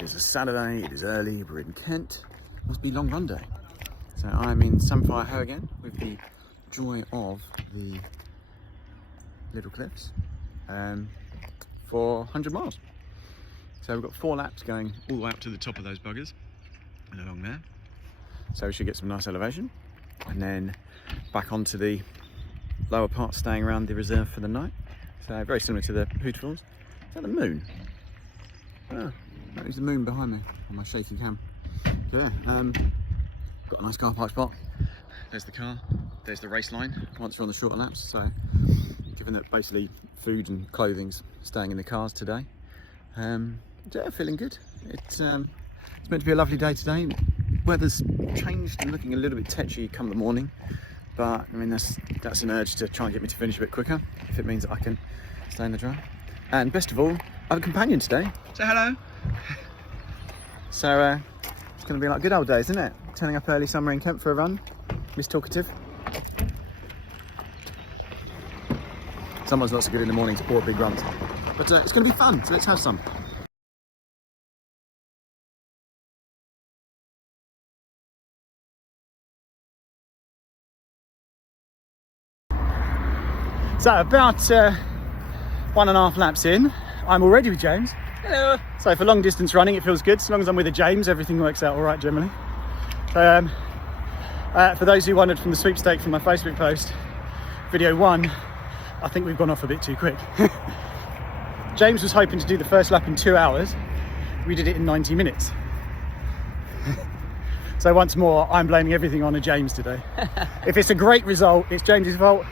It is a Saturday, it is early, we're in Kent. Must be long run day. So I'm in Samphire Hoe again with the joy of the Little Cliffs for 100 miles. So we've got 4 laps going all the way up to the top of those buggers and along there. So we should get some nice elevation and then back onto the lower part, staying around the reserve for the night. So very similar to the Hootiful. Is that the moon? Oh, that is the moon behind me on my shaky cam. Yeah, got a nice car park spot. There's the car, there's the race line once we're on the shorter laps. So given that basically food and clothing's staying in the cars today, yeah, feeling good. It's meant to be a lovely day today. Weather's changed and looking a little bit tetchy come the morning, but I mean that's an urge to try and get me to finish a bit quicker if it means that I can stay in the dry. And best of all, I have a companion today. Say hello. So it's going to be like good old days, isn't it? Turning up early somewhere in Kent for a run. Miss Talkative. Someone's not so good in the morning to pour a big runs, but it's going to be fun. So let's have some. So about 1.5 laps in, I'm already with James. Hello. So for long distance running, it feels good. So long as I'm with a James, everything works out all right generally. So, for those who wondered from the sweepstake from my Facebook post, video 1, I think we've gone off a bit too quick. James was hoping to do the first lap in 2 hours. We did it in 90 minutes. So once more, I'm blaming everything on a James today. If it's a great result, it's James's fault.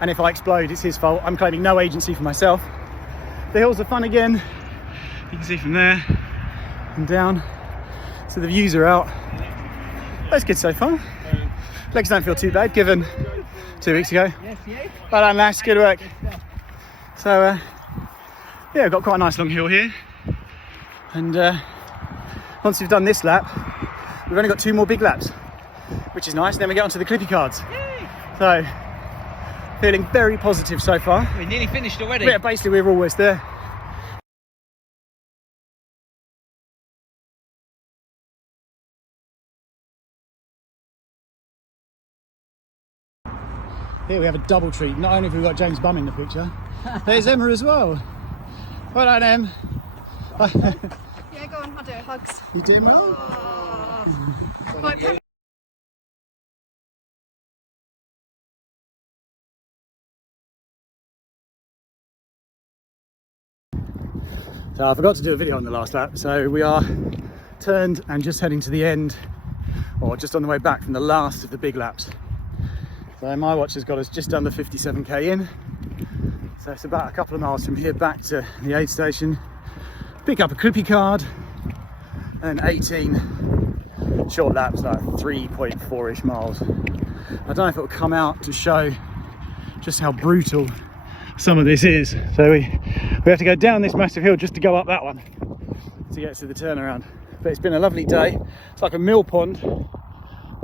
And if I explode, it's his fault. I'm claiming no agency for myself. The hills are fun again. You can see from there and down. So the views are out. That's good so far. Legs don't feel too bad given 2 weeks ago. Well done, lads, good work. So yeah, we've got quite a nice long hill here. And once we've done this lap, we've only got 2 more big laps, which is nice. Then we get onto the clippy cards. So feeling very positive so far. We're nearly finished already. Yeah, basically we're always there. Here we have a double treat. Not only have we got James Bum in the picture, there's Emma as well. Well done, Em. Yeah, go on, I'll do it. Hugs. You doing well? Oh. So I forgot to do a video on the last lap, so we are turned and just heading to the end, or just on the way back from the last of the big laps. So my watch has got us just under 57k in, so it's about a couple of miles from here back to the aid station, pick up a clippy card, and 18 short laps, like 3.4-ish miles. I don't know if it will come out to show just how brutal some of this is. So we have to go down this massive hill just to go up that one to get to the turnaround. But it's been a lovely day. It's like a mill pond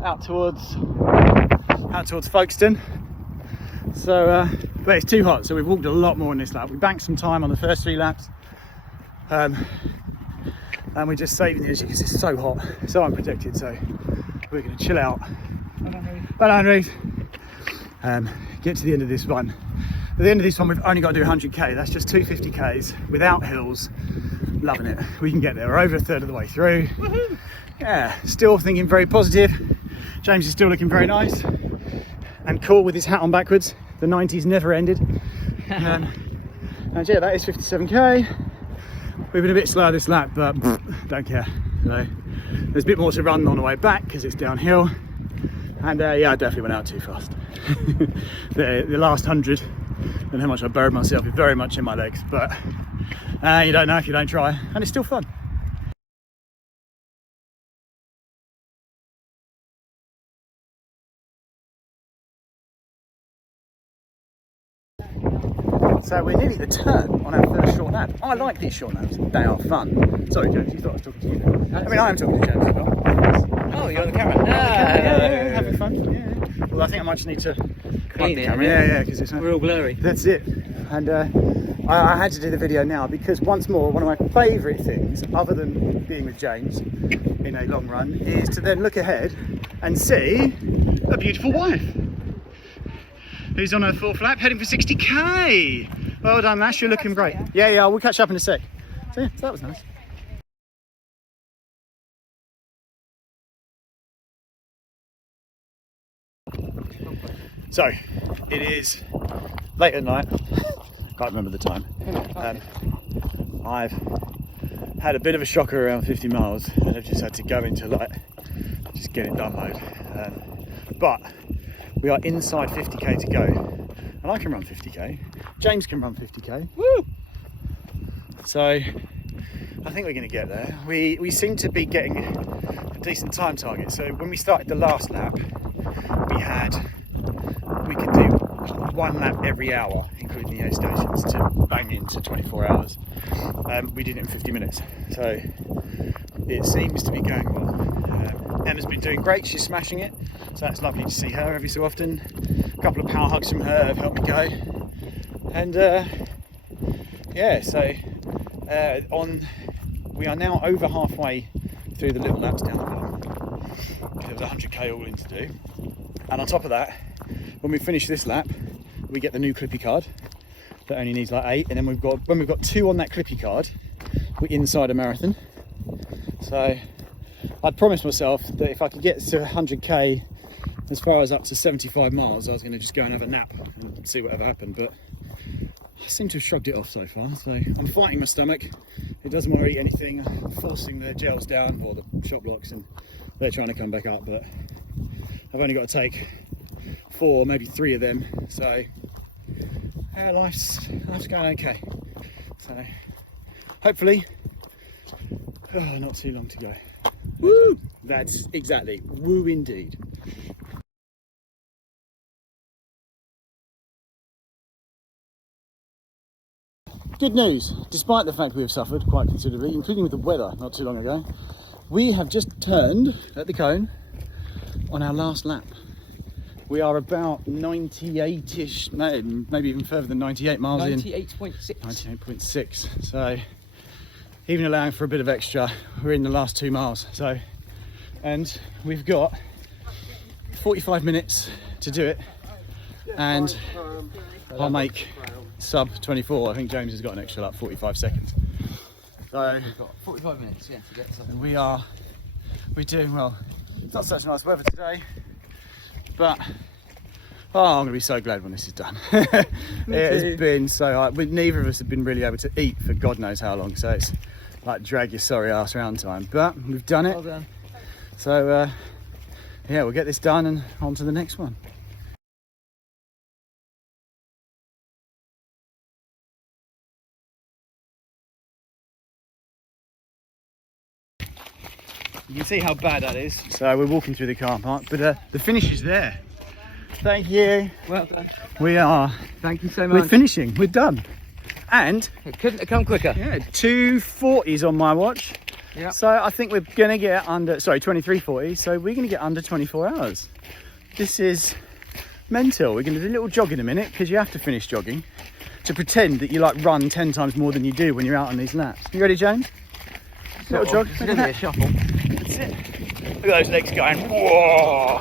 out towards Folkestone. So but it's too hot, so we've walked a lot more in this lap. We banked some time on the first 3 laps, and we're just saving the energy because it's so hot, so unprotected. So we're going to chill out. Well done, Ruth. Get to the end of this one. At the end of this one, we've only got to do 100k. That's just 250ks without hills. Loving it. We can get there. We're over a third of the way through. Woohoo! Yeah, still thinking very positive. James is still looking very nice and cool with his hat on backwards. The 90s never ended. And yeah, that is 57k. We've been a bit slow this lap, but don't care. So there's a bit more to run on the way back because it's downhill. And yeah, I definitely went out too fast. the last 100 and how much I buried myself is very much in my legs, but you don't know if you don't try, and it's still fun. So we're nearly at the turn on our first short lap. I like these short laps, they are fun. Sorry James, you thought I was talking to you. I mean, I am talking to James as well. Oh, you're on the camera. Yeah, having fun. Yeah. Well, I think I might just need to clean it. Yeah, because it's we're all blurry. That's it. And I had to do the video now because once more, one of my favourite things, other than being with James in a long run, is to then look ahead and see a beautiful wife who's on her 4th lap heading for 60k. Well done, Mash, you're looking great. Yeah, we'll catch up in a sec. So yeah, so that was nice. So it is late at night, can't remember the time. I've had a bit of a shocker around 50 miles and I've just had to go into like just get it done mode. But we are inside 50k to go and I can run 50k, James can run 50k. Woo! So I think we're going to get there. We seem to be getting a decent time target. So when we started the last lap we could do 1 lap every hour, including the aid stations, to bang into 24 hours. We did it in 50 minutes, so it seems to be going well. Emma's been doing great, she's smashing it, so that's lovely to see her every so often. A couple of power hugs from her have helped me go. And yeah, so we are now over halfway through the little laps down the bottom. There was 100k all in to do. And on top of that, when we finish this lap, we get the new Clippy card that only needs like 8, and then when we've got 2 on that Clippy card, we're inside a marathon. So I'd promised myself that if I could get to 100k as far as up to 75 miles, I was going to just go and have a nap and see whatever happened, but I seem to have shrugged it off so far. So I'm fighting my stomach. It doesn't want to eat anything. I'm forcing the gels down, or the shot blocks, and they're trying to come back up, but I've only got to take 4, maybe 3 of them, so life's going okay. So hopefully, not too long to go. Woo! That's exactly, woo indeed. Good news, despite the fact we have suffered quite considerably, including with the weather not too long ago, we have just turned at the cone on our last lap. We are about 98-ish, maybe even further than 98 miles 98.6. 98.6. So even allowing for a bit of extra, we're in the last 2 miles. So, and we've got 45 minutes to do it, and I'll make sub 24. I think James has got an extra like 45 seconds. So We've got 45 minutes, yeah, to get something. We're doing well. It's not such nice weather today, but I'm going to be so glad when this is done. It has been so hard. Neither of us have been really able to eat for God knows how long, so it's like drag your sorry ass round time. But we've done it. Well done. So yeah, we'll get this done and on to the next one. You can see how bad that is. So we're walking through the car park, but the finish is there. Thank you. Well done. We are. Thank you so much. We're finishing. We're done. And It couldn't have come quicker. yeah, 2:40s on my watch. Yeah. So I think we're gonna get under. Sorry, 23:40. So we're gonna get under 24 hours. This is mental. We're gonna do a little jog in a minute because you have to finish jogging to pretend that you like run 10 times more than you do when you're out on these laps. You ready, James? Little jog. It's going to be a shuffle. That's it. Look at those legs going. Whoa!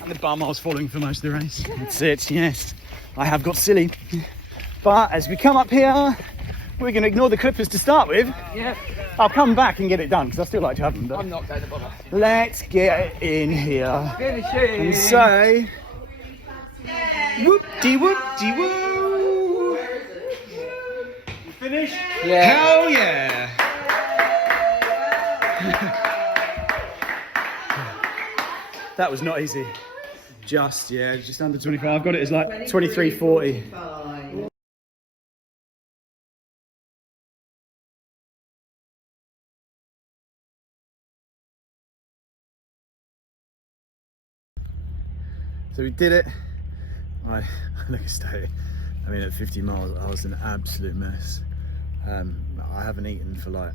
And the bum I was following for most of the race. That's it, yes. I have got silly. But as we come up here, we're going to ignore the clippers to start with. Yeah. I'll come back and get it done because I still like to have them. But I'm not going to bother. let's get in here Finishing. and say, whoop-de-whoop-de-woo. You finished? Yeah. Hell yeah! That was not easy. Just under 25. I've got it as like 23:40. So we did it. Like I say, I mean, at 50 miles, I was an absolute mess. I haven't eaten for like.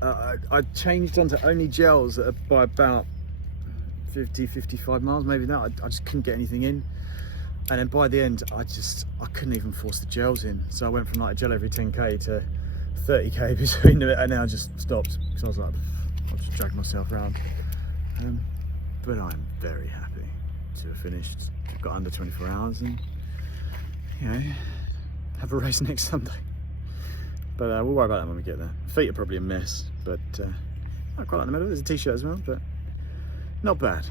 I changed onto only gels by about 50, 55 miles, maybe that. I just couldn't get anything in. And then by the end, I couldn't even force the gels in. So I went from like a gel every 10k to 30k between them, and then I just stopped because I was like, I'll just drag myself around. But I'm very happy to have finished. I've got under 24 hours and, you know, have a race next Sunday. But we'll worry about that when we get there. Feet are probably a mess, but I quite like the medal. There's a t-shirt as well, but not bad.